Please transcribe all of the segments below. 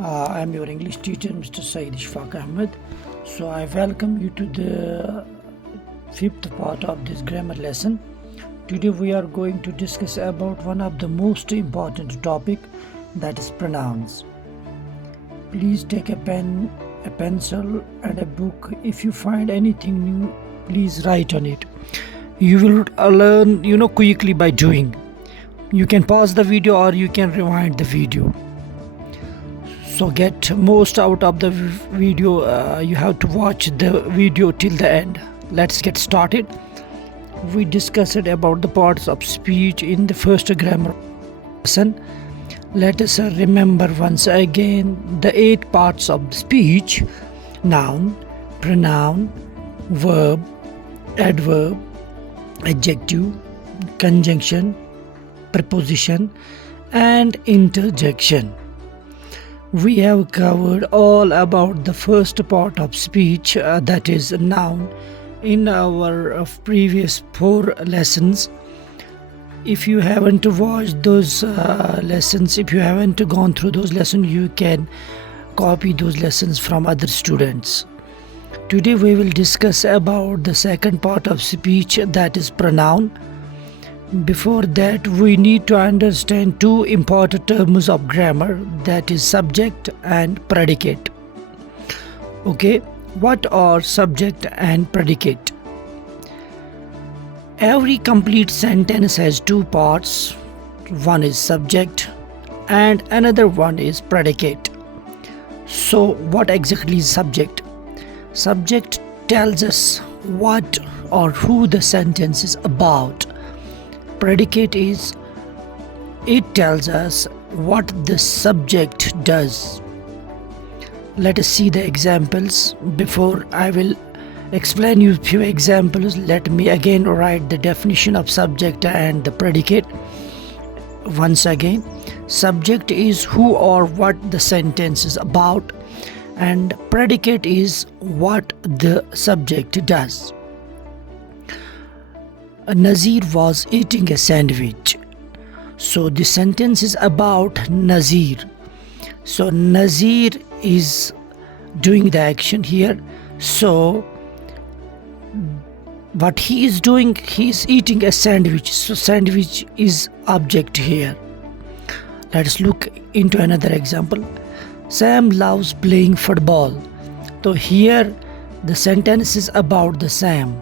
I am your English teacher, Mr. Saeed Ishfaq Ahmed. So I welcome you to the fifth part of this grammar lesson. Today we are going to discuss about one of the most important topic, that is pronouns. Please take a pen, a pencil and a book. If you find anything new, please write on it. You will learn quickly by doing. You can pause the video or you can rewind the video. So get most out of the video. You have to watch the video till the end. Let's get started. We discussed about the parts of speech in the first grammar lesson. Let us remember once again the 8 parts of speech: noun, pronoun, verb, adverb, adjective, conjunction, preposition and interjection. We have covered all about the first part of speech, that is noun, in our previous 4 lessons. If you haven't watched those lessons, if you haven't gone through those lessons, you can copy those lessons from other students. Today we will discuss about the second part of speech, that is pronoun. Before that, we need to understand 2 important terms of grammar, that is subject and predicate. Okay, what are subject and predicate? Every complete sentence has 2 parts. One is subject and another one is predicate. So what exactly is subject? Subject tells us what or who the sentence is about. Predicate is, it tells us what the subject does. Let us see the examples. Before I will explain you a few examples, let me again write the definition of subject and the predicate. Once again, subject is who or what the sentence is about, and predicate is what the subject does. Nazir was eating a sandwich. So the sentence is about Nazir. So Nazir is doing the action here. So what he is doing, he is eating a sandwich. So sandwich is object here. Let us look into another example. Sam loves playing football. So here the sentence is about the Sam.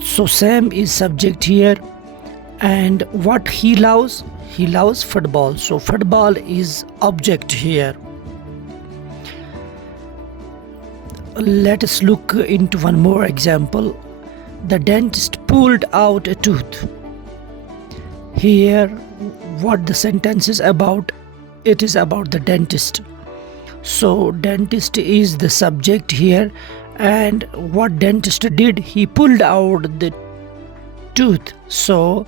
So Sam is subject here, and what he loves football. So football is object here. Let us look into one more example. The dentist pulled out a tooth. Here what the sentence is about, it is about the dentist. So dentist is the subject here, and what dentist did, he pulled out the tooth. So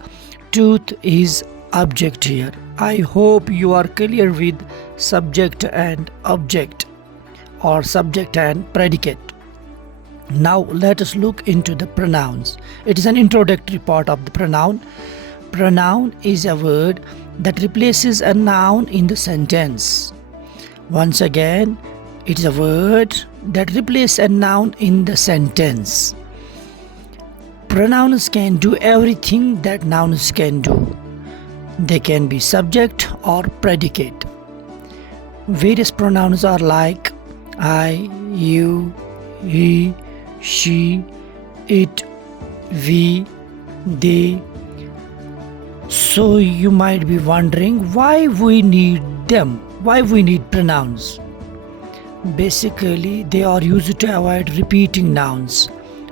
tooth is object here. I hope you are clear with subject and object, or subject and predicate. Now let us look into the pronouns. It is an introductory part of the pronoun. Pronoun is a word that replaces a noun in the sentence. Once again, it is a word that replaces a noun in the sentence. Pronouns can do everything that nouns can do. They can be subject or predicate. Various pronouns are like I, you, he, she, it, we, they. So you might be wondering why we need them, why we need pronouns. Basically, they are used to avoid repeating nouns.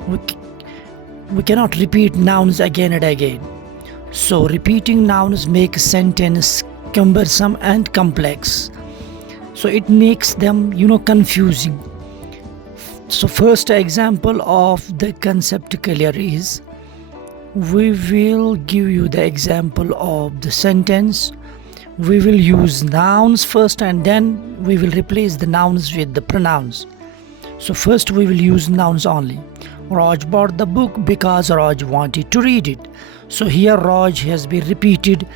We cannot repeat nouns again and again. So repeating nouns make a sentence cumbersome and complex. So it makes them, confusing. So first example of the concept clear is, we will give you the example of the sentence. We will use nouns first and then we will replace the nouns with the pronouns. So first we will use nouns only. Raj bought the book because Raj wanted to read it. So here Raj has been repeated.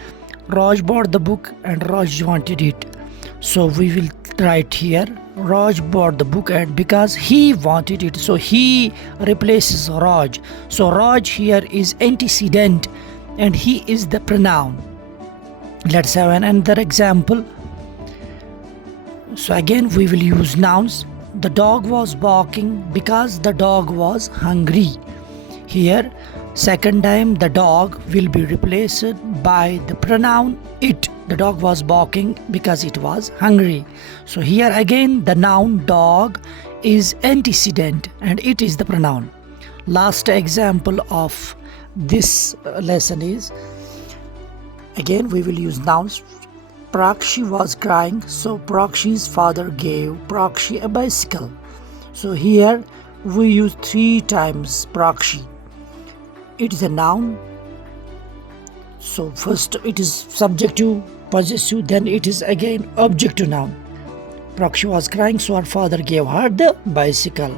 Raj bought the book and Raj wanted it. So we will write here Raj bought the book and because he wanted it, so he replaces Raj. So Raj here is antecedent and he is the pronoun. Let's have another example. So again we will use nouns. The dog was barking because the dog was hungry. Here second time the dog will be replaced by the pronoun it. The dog was barking because it was hungry. So here again the noun dog is antecedent and it is the pronoun. Last example of this lesson is, again we will use nouns. Prakshi was crying, so Prakshi's father gave Prakshi a bicycle. So here we use 3 times Prakshi. It is a noun. So first it is subjective, possessive, then it is again objective noun. Prakshi was crying, so her father gave her the bicycle.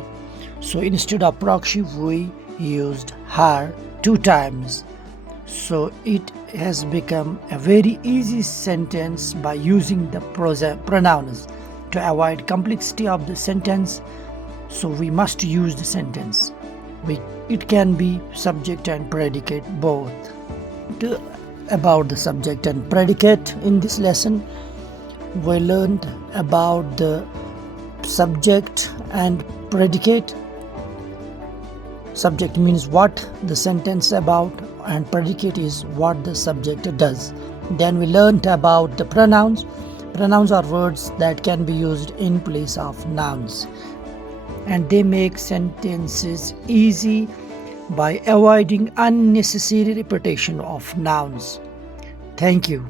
So instead of Prakshi we used her 2 times. So it has become a very easy sentence by using the pronouns. To avoid complexity of the sentence, so we must use the sentence. It can be subject and predicate both. About the subject and predicate in this lesson, we learned about the subject and predicate. Subject means what the sentence about and predicate is what the subject does. Then we learned about the pronouns. Pronouns are words that can be used in place of nouns and they make sentences easy by avoiding unnecessary repetition of nouns. Thank you.